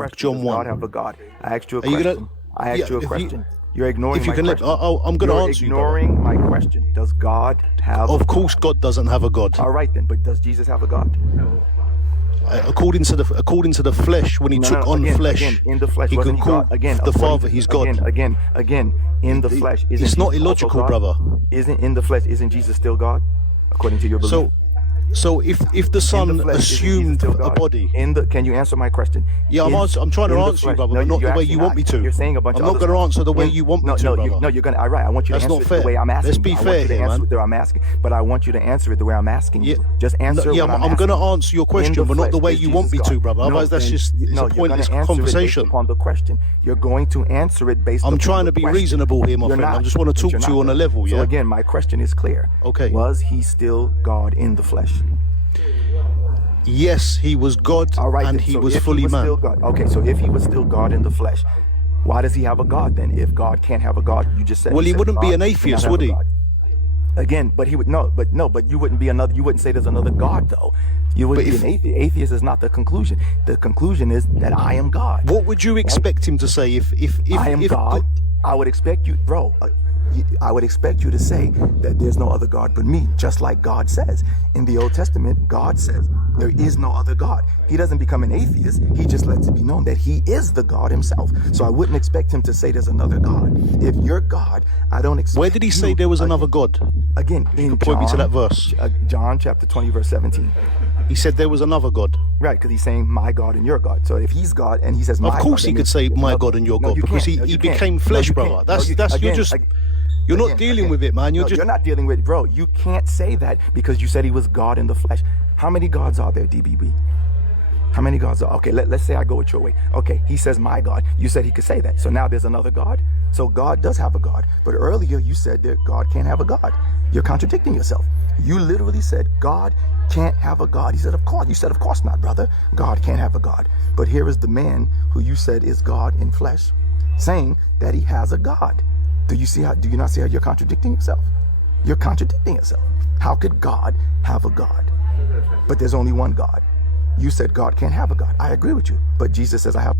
question. John Does 1. God have a God? I asked you a Are you question. gonna? I asked you a If question. You're ignoring if you my can let, question. I'm going to answer you, brother. Ignoring my question. Does God have a Of course, God? God doesn't have a God. All right then, but does Jesus have a God? According to the flesh, when he took on flesh, again, in the flesh, he wasn't could he call God? Again, the according Father to, his God. again, in the flesh, isn't It's not Jesus also illogical, God? brother. Isn't in the flesh? Isn't Jesus still God, according to your belief? So if the In the Son flesh, isn't Jesus assumed still a God? body, Can you answer my question? yeah, I'm trying to answer you, brother, but not the way you want me to. You're saying a bunch I'm of not other going to stuff. answer the way you want me to, brother. You're gonna. All right, I want you to That's answer not it the fair. way I'm asking Let's you. be I want fair you to here, answer man. it the way I'm asking, but I want you to answer it the way I'm asking you. Just answer what I'm I'm going to asking. answer your question, but not the way you want me to, brother. Otherwise, it's a pointless conversation. Based upon the question. You're going to answer it based upon the question. I'm trying to be reasonable here, my friend. I just want to talk to you on a level, yeah? So again, my question is clear. Okay. Was he still God in the flesh? Yes, he was God, All right, and then. he So was if fully he was man. still God, okay. So if he was still God in the flesh, why does he have a God then? If God can't have a God, you just said. Well, he wouldn't be an atheist, would he? Again, but he would but you wouldn't be another. You wouldn't say there's another God though. You wouldn't be an atheist. Atheist is not the conclusion. The conclusion is that I am God. What would you expect him to say if I am God? I would expect you, bro. I would expect you to say that there's no other God but me, just like God says. In the Old Testament, God says there is no other God. He doesn't become an atheist. He just lets it be known that he is the God himself. So I wouldn't expect him to say there's another God. If you're God, I don't expect. Where did he say there was another God? Again, you can point me to that verse. John chapter 20, verse 17. He said there was another God. Right, because he's saying my God and your God. So if he's God and he says my God, of course he could say my God and your God, because he became flesh, brother. You're not dealing with it, man. You're not dealing with it, bro. You can't say that because you said he was God in the flesh. How many gods are there, DBB? How many gods are? Okay, let's say I go it your way. Okay, he says my God. You said he could say that. So now there's another God. So God does have a God. But earlier you said that God can't have a God. You're contradicting yourself. You literally said God can't have a God. He said, of course. You said, of course not, brother. God can't have a God. But here is the man who you said is God in flesh, saying that he has a God. Do you not see how you're contradicting yourself? You're contradicting yourself. How could God have a God? But there's only one God. You said God can't have a God. I agree with you. But Jesus says I have